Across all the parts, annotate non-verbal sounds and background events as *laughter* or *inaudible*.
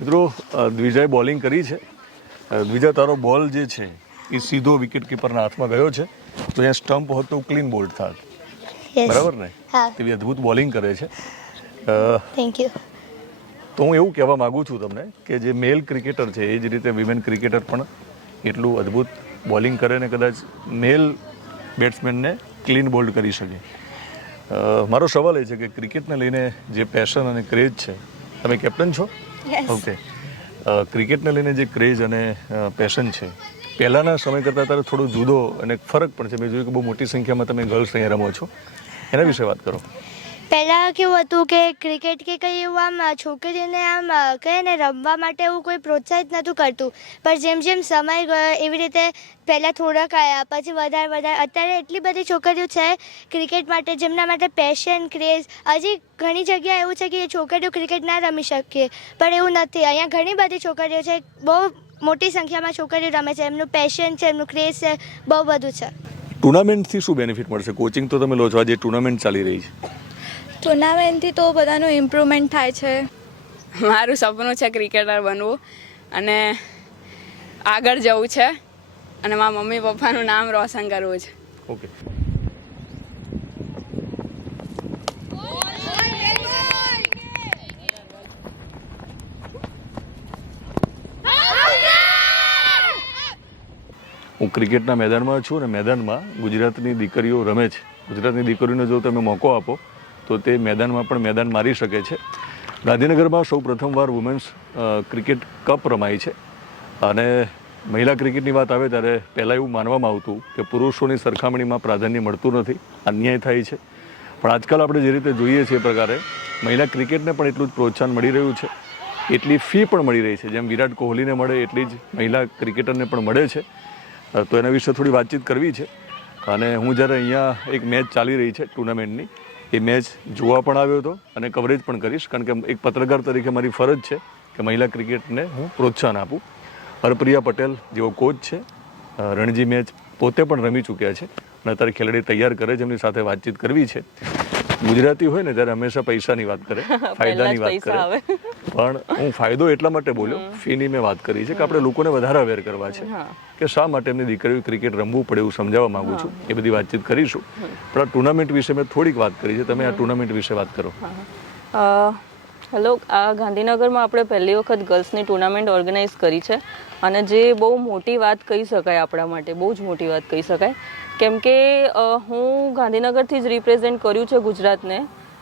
મિત્રો દ્વિજય બોલિંગ કરી છે. દ્વિજય દ્વિજા તારો બોલ જે છે એ સીધો વિકેટ કીપરના હાથમાં ગયો છે. તો અહીંયા સ્ટમ્પ હોત તો ક્લીન બોલ્ડ થાત બરાબર ને? તેવી અદ્ભુત બોલિંગ કરે છે. થેન્ક યુ તો હું એવું કહેવા માગું છું તમને કે જે મેલ ક્રિકેટર છે એ જ રીતે વિમેન ક્રિકેટર પણ એટલું અદ્ભુત બોલિંગ કરે ને કદાચ મેલ બેટ્સમેનને ક્લીન બોલ્ડ કરી શકે. મારો સવાલ એ છે કે ક્રિકેટને લઈને જે પેશન અને ક્રેઝ છે તમે કેપ્ટન છો? ઓકે ક્રિકેટને લઈને જે ક્રેઝ અને પેશન છે પહેલાંના સમય કરતાં ત્યારે થોડો જુદો અને ફરક પણ છે. મેં જોયું કે બહુ મોટી સંખ્યામાં તમે ગર્લ્સ અહીંયા રમો છો. એના વિશે વાત કરો. પહેલાં કેવું હતું કે ક્રિકેટ કે કંઈ એવું આમ છોકરીને આમ કહે ને રમવા માટે એવું કોઈ પ્રોત્સાહિત નહોતું કરતું. પણ જેમ જેમ સમય ગયો એવી રીતે પહેલાં થોડાક આવ્યા પછી વધારે વધારે. અત્યારે એટલી બધી છોકરીઓ છે ક્રિકેટ માટે જેમના માટે પેશન ક્રેઝ હજી ઘણી જગ્યાએ એવું છે કે છોકરીઓ ક્રિકેટ ના રમી શકીએ, પણ એવું નથી. અહીંયા ઘણી બધી છોકરીઓ છે. બહુ મોટી સંખ્યામાં છોકરીઓ રમે છે. એમનું પેશન છે, એમનું ક્રેઝ છે, બહુ બધું છે. ટુર્નામેન્ટથી શું બેનિફિટ મળશે? કોચિંગ તો તમે લો છો. આજે ટુર્નામેન્ટ ચાલી રહી છે. ટુર્નામેન્ટથી તો બધાનું ઇમ્પ્રુવમેન્ટ થાય છે. મારું સપનું છે ક્રિકેટર બનવું અને આગળ જવું છે અને મારા મમ્મી પપ્પાનું નામ રોશન કરવું છે. ઓકે. હું ક્રિકેટના મેદાનમાં છું અને મેદાનમાં ગુજરાતની દીકરીઓ રમે છે. ગુજરાતની દીકરીઓને જો તમે મોકો આપો તો તે મેદાનમાં પણ મેદાન મારી શકે છે. ગાંધીનગરમાં સૌ પ્રથમવાર વુમેન્સ ક્રિકેટ કપ રમાય છે. અને મહિલા ક્રિકેટની વાત આવે ત્યારે પહેલાં એવું માનવામાં આવતું કે પુરુષોની સરખામણીમાં પ્રાધાન્ય મળતું નથી, અન્યાય થાય છે. પણ આજકાલ આપણે જે રીતે જોઈએ છીએ એ પ્રકારે, મહિલા ક્રિકેટને પણ એટલું જ પ્રોત્સાહન મળી રહ્યું છે. એટલી ફી પણ મળી રહી છે. જેમ વિરાટ કોહલીને મળે એટલી જ મહિલા ક્રિકેટરને પણ મળે છે. તો એના વિશે થોડી વાતચીત કરવી છે. અને હું જ્યારે અહીંયા એક મેચ ચાલી રહી છે ટુર્નામેન્ટની એ મેચ જોવા પણ આવ્યો હતો અને કવરેજ પણ કરીશ. કારણ કે એક પત્રકાર તરીકે મારી ફરજ છે કે મહિલા ક્રિકેટને હું? પ્રોત્સાહન આપું. હરપ્રિયા પટેલ જેવો કોચ છે. રણજી મેચ પોતે પણ રમી ચૂક્યા છે અને અત્યારે ખેલાડી તૈયાર કરે છે. એમની સાથે વાતચીત કરવી છે. ગુજરાતી હોય ને ત્યારે હંમેશા પૈસાની વાત કરે *laughs* ફાયદાની વાત કરે. *laughs* પણ હું ફાયદો એટલા માટે બોલ્યો ફીની મેં વાત કરી છે કે આપણે લોકોને વધારે અવેર કરવા છે કે શા માટે એમની દીકરીઓ ક્રિકેટ રમવું પડે એવું સમજાવવા માંગુ છું. એ બધી વાતચીત કરીશું. પણ આ ટુર્નામેન્ટ વિશે મેં થોડીક વાત કરી છે. તમે આ ટુર્નામેન્ટ વિશે વાત કરો. હેલો આ ગાંધીનગરમાં આપણે પહેલી વખત ગર્લ્સની ટુર્નામેન્ટ ઓર્ગેનાઇઝ કરી છે. અને જે બહુ મોટી વાત કહી શકાય આપણા માટે બહુ જ મોટી વાત કહી શકાય. કેમ કે હું ગાંધીનગરથી જ રિપ્રેઝેન્ટ કર્યું છે ગુજરાતને.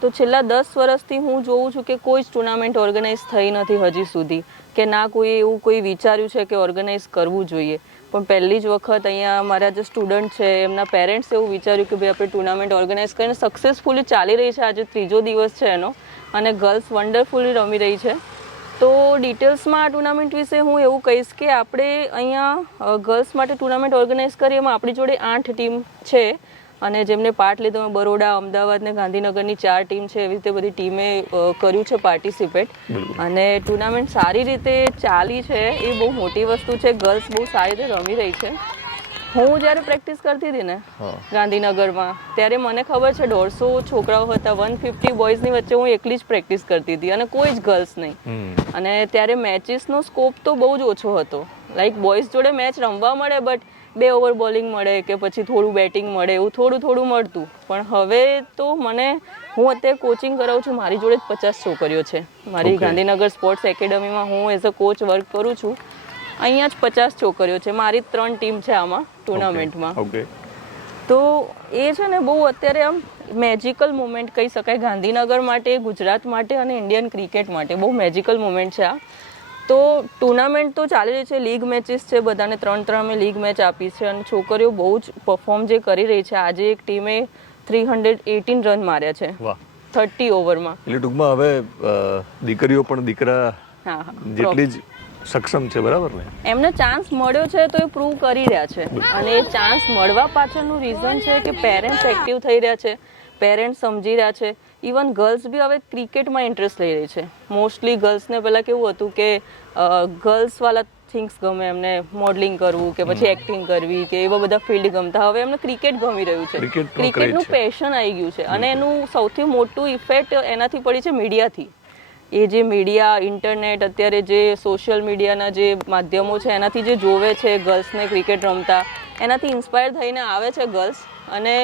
તો છેલ્લા દસ વર્ષથી હું જોઉં છું કે કોઈ જ ટુર્નામેન્ટ ઓર્ગેનાઇઝ થઈ નથી હજી સુધી. કે ના કોઈ એવું કોઈ વિચાર્યું છે કે ઓર્ગેનાઇઝ કરવું જોઈએ. પણ પહેલી જ વખત અહીંયા મારા જે સ્ટુડન્ટ છે, એમના પેરેન્ટ્સ એવું વિચાર્યું કે ભાઈ, આપણે ટુર્નામેન્ટ ઓર્ગેનાઇઝ કરીને સક્સેસફુલી ચાલી રહી છે. આજે ત્રીજો દિવસ છે એનો. અને ગર્લ્સ વન્ડરફુલી રમી રહી છે. તો ડિટેલ્સમાં આ ટુર્નામેન્ટ વિશે હું એવું કહીશ કે આપણે અહીંયા ગર્લ્સ માટે ટુર્નામેન્ટ ઓર્ગેનાઇઝ કરીએ એમાં આપણી જોડે આઠ ટીમ છે. અને જેમને પાર્ટ લીધો બરોડા અમદાવાદ ને ગાંધીનગરની ચાર ટીમ છે એવી રીતે બધી ટીમે કર્યું છે પાર્ટિસિપેટ અને ટુર્નામેન્ટ સારી રીતે ચાલી છે. એ બહુ મોટી વસ્તુ છે. ગર્લ્સ બહુ સારી રીતે રમી રહી છે. હું જ્યારે પ્રેક્ટિસ કરતી હતી ને ગાંધીનગરમાં ત્યારે મને ખબર છે દોઢસો છોકરાઓ હતા વન ફિફ્ટી બોયઝની વચ્ચે હું એકલી જ પ્રેક્ટિસ કરતી હતી અને કોઈ જ ગર્લ્સ નહીં. અને ત્યારે મેચીસનો સ્કોપ તો બહુ જ ઓછો હતો. લાઈક બોયઝ જોડે મેચ રમવા મળે બટ બે ઓવર બોલિંગ મળે કે પછી થોડું બેટિંગ મળે એવું થોડું થોડું મળતું. પણ હવે તો મને હું અત્યારે કોચિંગ કરાવું છું મારી જોડે જ પચાસ છોકરીઓ છે. મારી ગાંધીનગર સ્પોર્ટ્સ એકેડમીમાં હું એઝ અ કોચ વર્ક કરું છું. અહીંયા જ પચાસ છોકરીઓ છે. મારી ત્રણ ટીમ છે આમાં ટુર્નામેન્ટમાં. ઓકે. તો એ છે ને બહુ અત્યારે આમ મેજિકલ મુમેન્ટ કહી શકાય. ગાંધીનગર માટે ગુજરાત માટે અને ઇન્ડિયન ક્રિકેટ માટે બહુ મેજિકલ મુમેન્ટ છે આ. તો ટુર્નામેન્ટ તો ચાલી રહી છે. લીગ મેચીસ છે. બધાને ત્રણ ત્રણ અમે લીગ મેચ આપી છે અને છોકરીઓ બહુ જ પરફોર્મ જે કરી રહી છે. આજે એક ટીમે થ્રી હંડ્રેડ એટીન રન માર્યા છે. થર્ટી ઓવરમાં એટલે ટૂંકમાં હવે દીકરીઓ પણ દીકરા જેટલી જ સક્ષમ છે બરાબર ને? એમને ચાન્સ મળ્યો છે તો એ પ્રૂવ કરી રહ્યા છે. અને એ ચાન્સ મળવા પાછળનું રીઝન છે કે પેરેન્ટ્સ એક્ટિવ થઈ રહ્યા છે પેરેન્ટ્સ સમજી રહ્યા છે. ઇવન ગર્લ્સ બી હવે ક્રિકેટમાં ઇન્ટરેસ્ટ લઈ રહી છે. મોસ્ટલી ગર્લ્સને પહેલાં કેવું હતું કે ગર્લ્સવાળા થિંગ્સ ગમે એમને મોડલિંગ કરવું કે પછી એક્ટિંગ કરવી કે એવા બધા ફિલ્ડ ગમતા. હવે એમને ક્રિકેટ ગમી રહ્યું છે. ક્રિકેટનું પેશન આવી ગયું છે. અને એનું સૌથી મોટું ઇફેક્ટ એનાથી પડી છે મીડિયાથી એ જે મીડિયા ઇન્ટરનેટ અત્યારે જે સોશિયલ મીડિયાના જે માધ્યમો છે, એનાથી જે જોવે છે ગર્લ્સને ક્રિકેટ રમતા, એનાથી ઇન્સ્પાયર થઈને આવે છે ગર્લ્સ અને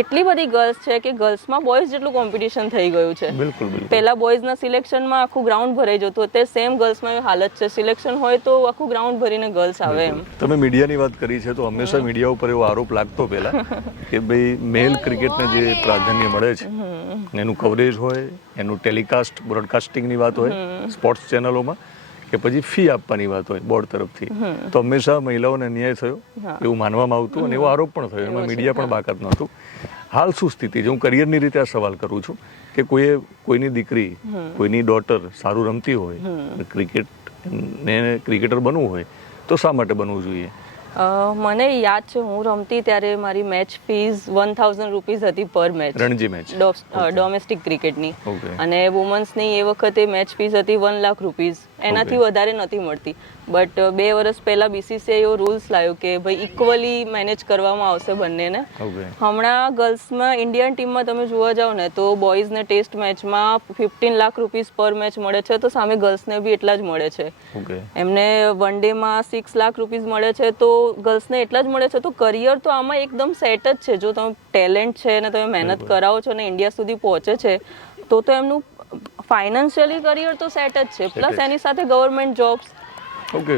એટલી બધી ગર્લ્સ છે કે ગર્લ્સમાં બોયઝ જેટલું કોમ્પિટિશન થઈ ગયું છે. બિલકુલ પહેલા બોયઝના સિલેક્શનમાં આખું ગ્રાઉન્ડ ભરાઈ જતું અત્યારે સેમ ગર્લ્સમાં એવી હાલત છે. સિલેક્શન હોય તો આખું ગ્રાઉન્ડ ભરીને ગર્લ્સ આવે એમ. તમે મીડિયાની વાત કરી છે તો હંમેશા મીડિયા ઉપર એવો આરોપ લાગતો પહેલા કે ભાઈ મેલ ક્રિકેટને જે પ્રાધાન્ય મળે છે એનું કવરેજ હોય એનું ટેલિકાસ્ટ બ્રોડકાસ્ટિંગની વાત હોય સ્પોર્ટ્સ ચેનલોમાં કે પછી ફી આપવાની વાત હોય બોર્ડ તરફથી. તો હંમેશા મહિલાઓને અન્યાય થયો એવું માનવામાં આવતું અને એવો આરોપ પણ થયો. એમાં મીડિયા પણ બાકાત નહોતું. હાલ શું સ્થિતિ છે? હું કરિયરની રીતે આ સવાલ કરું છું કે કોઈએ કોઈની દીકરી કોઈની ડોટર સારું રમતી હોય ક્રિકેટ ને ક્રિકેટર બનવું હોય તો શા માટે બનવું જોઈએ? મને યાદ છે હું રમતી ત્યારે મારી match fees one thousand rupees હતી પર મેચ રણજી મેચ ડોમેસ્ટિક ક્રિકેટની અને વુમન્સની એ વખતે મેચ ફીસ હતી વન લાખ રૂપીઝ એનાથી વધારે નથી મળતી. બટ બે વર્ષ પહેલા બીસીસીઆઈ એવો રૂલ્સ લાવ્યો કે ભાઈ ઇક્વલી મેનેજ કરવામાં આવશે બંનેને. હમણાં ગર્લ્સમાં ઇન્ડિયન ટીમમાં તમે જોવા જાઓ ને તો બોયઝને ટેસ્ટ મેચમાં ફિફ્ટીન લાખ રૂપીઝ પર મેચ મળે છે તો સામે ગર્લ્સને બી એટલા જ મળે છે. એમને વન ડેમાં સિક્સ લાખ રૂપીઝ મળે છે તો ગર્લ્સને એટલા જ મળે છે. તો કરિયર તો આમાં એકદમ સેટ જ છે. જો તમે ટેલેન્ટ છે અને તમે મહેનત કરાવો છો ને ઇન્ડિયા સુધી પહોંચે છે તો તો એમનું ફાઇનાન્શિયલી કરિયર તો સેટ જ છે. પ્લસ એની સાથે ગવર્મેન્ટ જોબ્સ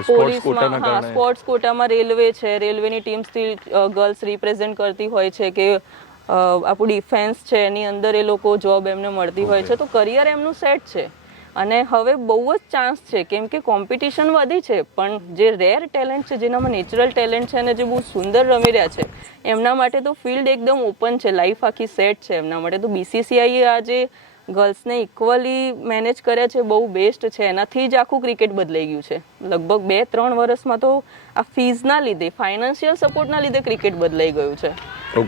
પોલીસમાં હા સ્પોર્ટ્સ કોટામાં રેલવે છે. રેલવેની ટીમ્સથી ગર્લ્સ રિપ્રેઝેન્ટ કરતી હોય છે કે આપણું ડિફેન્સ છે એની અંદર એ લોકો જોબ એમને મળતી હોય છે. તો કરિયર એમનું સેટ છે. અને હવે બહુ જ ચાન્સ છે. કેમ કે કોમ્પિટિશન વધી છે પણ જે રેર ટેલેન્ટ છે જેનામાં નેચરલ ટેલેન્ટ છે અને જે બહુ સુંદર રમી રહ્યા છે એમના માટે તો ફિલ્ડ એકદમ ઓપન છે. લાઈફ આખી સેટ છે એમના માટે. તો બીસીસીઆઈ આજે ગર્લ્સને ઇક્વલી મેનેજ કરે છે બહુ બેસ્ટ છે. એનાથી જ આખું ક્રિકેટ બદલાઈ ગયું છે. લગભગ બે ત્રણ વર્ષમાં તો આ ફીઝના લીધે ફાઇનાન્શિયલ સપોર્ટના લીધે ક્રિકેટ બદલાઈ ગયું છે.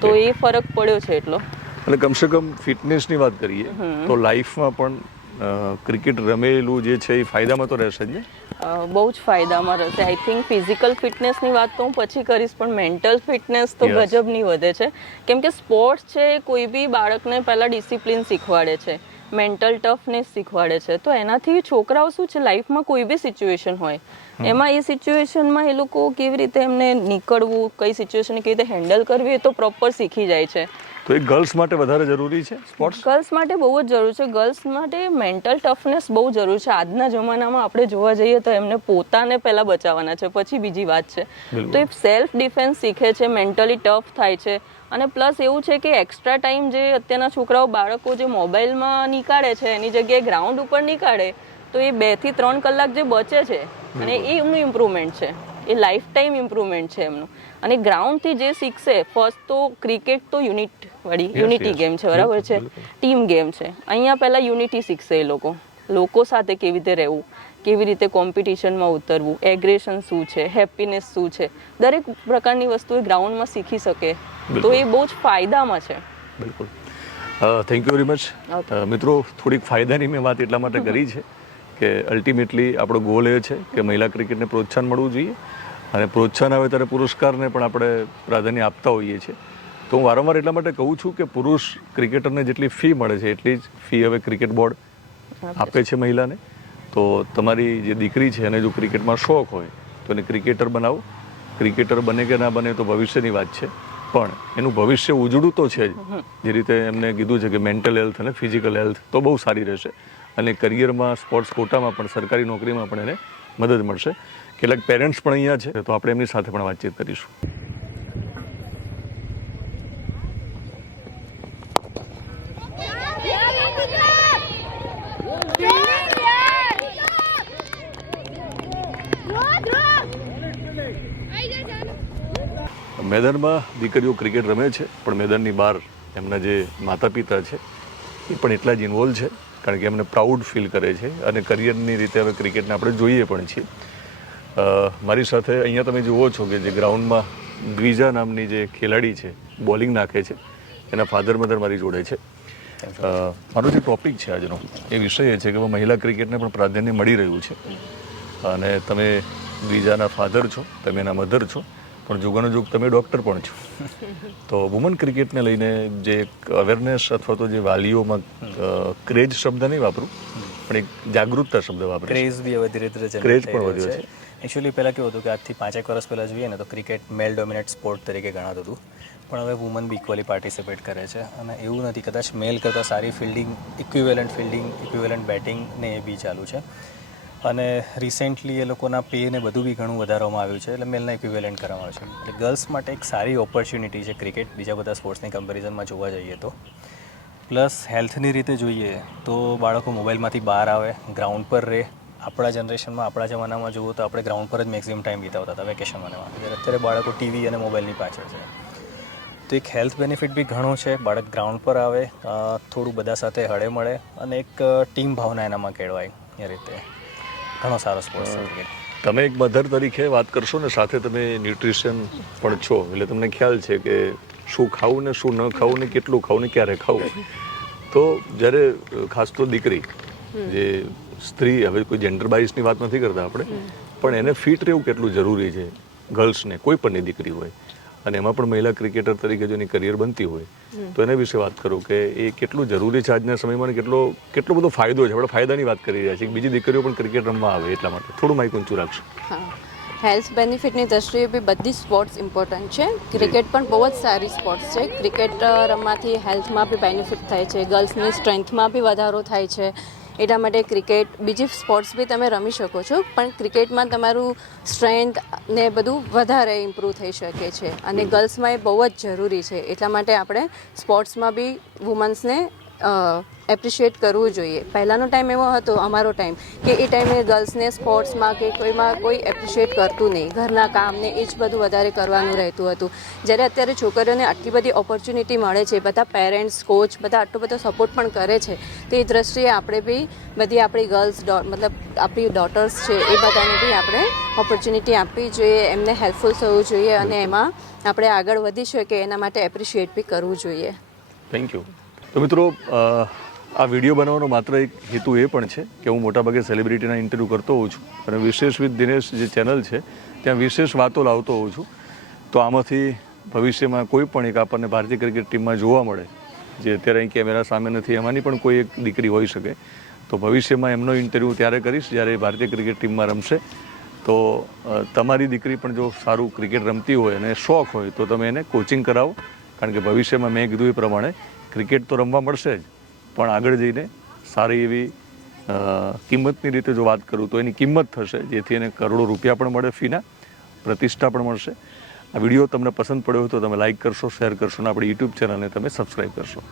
તો એ ફરક પડ્યો છે એટલો. એટલે કમસે કમ ફિટનેસની વાત કરીએ તો લાઈફમાં પણ ક્રિકેટ રમેલું જે છે એ ફાયદામાં તો રહેશે જ બહુ જ ફાયદામાં રહેશે. આઈ થિંક ફિઝિકલ ફિટનેસની વાત તો હું પછી કરીશ પણ મેન્ટલ ફિટનેસ તો ગજબની વધે છે. કેમ કે સ્પોર્ટ્સ છે એ કોઈ બી બાળકને પહેલાં ડિસિપ્લિન શીખવાડે છે. મેન્ટલ ટફનેસ શીખવાડે છે. તો એનાથી છોકરાઓ શું છે લાઈફમાં કોઈ બી સિચ્યુએશન હોય એમાં એ સિચ્યુએશનમાં એ લોકો કેવી રીતે એમને નીકળવું કઈ સિચ્યુએશન કેવી રીતે હેન્ડલ કરવી એ તો પ્રોપર શીખી જાય છે. તો એ ગર્લ્સ માટે વધારે જરૂરી છે સ્પોર્ટ્સ? ગર્લ્સ માટે બહુ જ જરૂર છે. ગર્લ્સ માટે મેન્ટલ ટફનેસ બહુ જરૂર છે. આજના જમાનામાં આપણે જોવા જઈએ તો એમને પોતાને પહેલા બચાવવાના છે પછી બીજી વાત છે. તો એ સેલ્ફ ડિફેન્સ શીખે છે મેન્ટલી ટફ થાય છે. અને પ્લસ એવું છે કે એક્સ્ટ્રા ટાઈમ જે અત્યારના છોકરાઓ બાળકો જે મોબાઈલમાં નીકાળે છે એની જગ્યાએ ગ્રાઉન્ડ ઉપર નીકાળે તો એ બેથી ત્રણ કલાક જે બચે છે અને એ એમનું ઇમ્પ્રુવમેન્ટ છે. એ લાઈફ ટાઈમ ઇમ્પ્રુવમેન્ટ છે એમનું. અને ગ્રાઉન્ડથી જે શીખશે ફર્સ્ટ તો ક્રિકેટ તો યુનિટ વાળી યુનિટી ગેમ છે બરાબર છે? ટીમ ગેમ છે. અહીંયા પહેલાં યુનિટી શીખશે એ લોકો. લોકો સાથે કેવી રીતે રહેવું? કેવી રીતે કોમ્પિટિશનમાં ઉતરવું? એગ્રેશન શું છે? હેપીનેસ શું છે? દરેક પ્રકારની વસ્તુ એ ગ્રાઉન્ડમાં શીખી શકે. તો એ બહુ જ ફાયદામાં છે. બિલકુલ. Thank you very much. મિત્રો થોડીક ફાયદાની મેં વાત એટલા માટે કરી છે કે અલ્ટિમેટલી આપણો ગોલ એ છે કે મહિલા ક્રિકેટને પ્રોત્સાહન મળવું જોઈએ. અને પ્રોત્સાહન આવે ત્યારે પુરસ્કારને પણ આપણે પ્રાધાન્ય આપતા હોઈએ છીએ. તો હું વારંવાર એટલા માટે કહું છું કે પુરુષ ક્રિકેટરને જેટલી ફી મળે છે એટલી જ ફી હવે ક્રિકેટ બોર્ડ આપે છે મહિલાને. તો તમારી જે દીકરી છે એને જો ક્રિકેટમાં શોખ હોય તો એને ક્રિકેટર બનાવો. ક્રિકેટર બને કે ના બને તો ભવિષ્યની વાત છે. પણ એનું ભવિષ્ય ઉજળું તો છે જ. જે રીતે એમને કીધું છે કે મેન્ટલ હેલ્થ અને ફિઝિકલ હેલ્થ તો બહુ સારી રહેશે. અને કરિયરમાં સ્પોર્ટ્સ કોટામાં પણ સરકારી નોકરીમાં પણ એને મદદ મળશે. કેટલાક પેરેન્ટ્સ પણ અહીંયા છે, તો આપણે એમની સાથે પણ વાતચીત કરીશું. મેદાનમાં દીકરીઓ ક્રિકેટ રમે છે, પણ મેદાનની બહાર એમના જે માતા પિતા છે, એ પણ એટલા જ ઇન્વોલ્વ છે, કારણ કે એમને પ્રાઉડ ફીલ કરે છે અને કરિયરની રીતે હવે ક્રિકેટને આપણે જોઈએ પણ છીએ. મારી સાથે અહીંયા તમે જુઓ છો કે જે ગ્રાઉન્ડમાં દ્વિજા નામની જે ખેલાડી છે બોલિંગ નાખે છે એના ફાધર મધર મારી જોડે છે. મારો જે ટોપિક છે આજનો એ વિષય એ છે કે મહિલા ક્રિકેટને પણ પ્રાધાન્ય મળી રહ્યું છે. અને તમે દ્વિજાના ફાધર છો તમે એના મધર છો પણ જોગાનો જોગ તમે ડૉક્ટર પણ છો. તો વુમન ક્રિકેટને લઈને જે એક અવેરનેસ અથવા તો જે વાલીઓમાં ક્રેઝ શબ્દ નહીં વાપરું પણ એક જાગૃતતા શબ્દ વાપરે. ક્રેઝ બી હવે ધીરે ધીરે ક્રેઝ પણ વધ્યો છે. એકચ્યુઅલી પહેલાં કેવું હતું કે આજથી પાંચેક વર્ષ પહેલાં જોઈએ ને, તો ક્રિકેટ મેલ ડોમિનેટ સ્પોર્ટ તરીકે ગણાતું હતું. પણ હવે વુમન બી ઇક્વલી પાર્ટિસિપેટ કરે છે. અને એવું નથી, કદાચ મેલ કરતાં સારી fielding equivalent fielding equivalent batting ને એ બી ચાલુ છે. અને રિસેન્ટલી એ લોકોના પે ને બધું બી ઘણું વધારવામાં આવ્યું છે, એટલે મેલના ઇક્વિવેલન્ટ કરવામાં આવ્યું છે. એટલે ગર્લ્સ માટે એક સારી ઓપોર્ચ્યુનિટી છે ક્રિકેટ બીજા બધા સ્પોર્ટ્સની કમ્પેરિઝનમાં જોવા જઈએ તો. પ્લસ હેલ્થની રીતે જોઈએ તો બાળકો મોબાઈલમાંથી બહાર આવે ગ્રાઉન્ડ પર રહે આપણા જનરેશનમાં આપણા જમાનામાં જુઓ તો આપણે ગ્રાઉન્ડ પર જ મેક્સિમમ ટાઈમ વિતાવતા હતા વેકેશન મનાવવા જ્યારે અત્યારે બાળકો ટીવી અને મોબાઈલની પાછળ છે. તો એક હેલ્થ બેનિફિટ બી ઘણો છે. બાળક ગ્રાઉન્ડ પર આવે થોડું બધા સાથે હળે મળે અને એક ટીમ ભાવના એનામાં કેળવાય એ રીતે. ઘણો સારો સ્પોર્ટ્સ ક્રિકેટ તમે એક મધર તરીકે વાત કરશો ને સાથે તમે ન્યુટ્રિશન પણ છો. એટલે તમને ખ્યાલ છે કે શું ખાવું ને શું ન ખાવું ને કેટલું ખાવું ને ક્યારે ખાવું. તો જ્યારે ખાસ તો દીકરી જે સ્ત્રી હવે કોઈ જેન્ડર બાઇસની વાત નથી કરતા આપણે પણ એને ફિટ રહેવું કેટલું જરૂરી છે ગર્લ્સને કોઈ પણની દીકરી હોય. અને એમાં પણ મહિલા ક્રિકેટર તરીકે જો એની કરિયર બનતી હોય તો એના વિશે વાત કરું કે એ કેટલું જરૂરી છે આજના સમયમાં કેટલો કેટલો બધો ફાયદો છે. આપણે ફાયદાની વાત કરી રહ્યા છીએ બીજી દીકરીઓ પણ ક્રિકેટ રમવા આવે એટલા માટે. થોડું માઇક ઊંચું રાખશું. હેલ્થ બેનિફિટની દ્રષ્ટિએ બી બધી સ્પોર્ટ્સ ઇમ્પોર્ટન્ટ છે. ક્રિકેટ પણ બહુ જ સારી સ્પોર્ટ્સ છે. ક્રિકેટ રમવાથી હેલ્થમાં બી બેનિફિટ થાય છે. ગર્લ્સની સ્ટ્રેન્થમાં બી વધારો થાય છે. એટલા માટે ક્રિકેટ બીજી સ્પોર્ટ્સ બી તમે રમી શકો છો પણ ક્રિકેટમાં તમારું સ્ટ્રેન્થ ને બધું વધારે ઇમ્પ્રૂવ થઈ શકે છે. અને ગર્લ્સમાં એ બહુ જ જરૂરી છે. એટલા માટે આપણે સ્પોર્ટ્સમાં બી વુમન્સને એપ્રિશિએટ કરવું જોઈએ. પહેલાંનો ટાઈમ એવો હતો, અમારો ટાઈમ, કે એ ટાઈમે ગર્લ્સને સ્પોર્ટ્સમાં કે કોઈમાં કોઈ એપ્રિશિએટ કરતું નહીં. ઘરના કામને એ જ બધું વધારે કરવાનું રહેતું હતું. જ્યારે અત્યારે છોકરીઓને આટલી બધી ઓપોર્ચ્યુનિટી મળે છે, બધા પેરેન્ટ્સ કોચ બધા આટલો બધો સપોર્ટ પણ કરે છે, તો એ દ્રષ્ટિએ આપણે બી બધી આપણી ગર્લ્સ મતલબ આપણી ડોટર્સ છે, એ બધાને બી આપણે ઓપોર્ચ્યુનિટી આપવી જોઈએ, એમને હેલ્પફુલ થવું જોઈએ અને એમાં આપણે આગળ વધી શકીએ, એના માટે એપ્રિશિએટ બી કરવું જોઈએ. થેન્ક યુ તો મિત્રો આ વીડિયો બનાવવાનો માત્ર એક હેતુ એ પણ છે કે હું મોટાભાગે સેલિબ્રિટીના ઇન્ટરવ્યૂ કરતો હોઉં છું. અને વિશેષ વિથ દિનેશ જે ચેનલ છે, ત્યાં વિશેષ વાતો લાવતો હોઉં છું. તો આમાંથી ભવિષ્યમાં કોઈ પણ એક આપણને ભારતીય ક્રિકેટ ટીમમાં જોવા મળે, જે અત્યારે અહીં કેમેરા સામે નથી, એમાંની પણ કોઈ એક દીકરી હોઈ શકે. તો ભવિષ્યમાં એમનો ઇન્ટરવ્યૂ ત્યારે કરીશ જ્યારે એ ભારતીય ક્રિકેટ ટીમમાં રમશે. તો તમારી દીકરી પણ જો સારું ક્રિકેટ રમતી હોય અને શોખ હોય, તો તમે એને કોચિંગ કરાવો. કારણ કે ભવિષ્યમાં મેં કીધું એ પ્રમાણે ક્રિકેટ તો રમવા મળશે જ. પણ આગળ જઈને સારી એવી કિંમતની રીતે જો વાત કરું તો એની કિંમત થશે, જેથી એને કરોડો રૂપિયા પણ મળે ફીના, પ્રતિષ્ઠા પણ મળશે. આ વીડિયો તમને પસંદ પડ્યો હોય તો તમે લાઇક કરશો, શેર કરશો અને આપણી યુટ્યુબ ચેનલને તમે સબસ્ક્રાઈબ કરશો.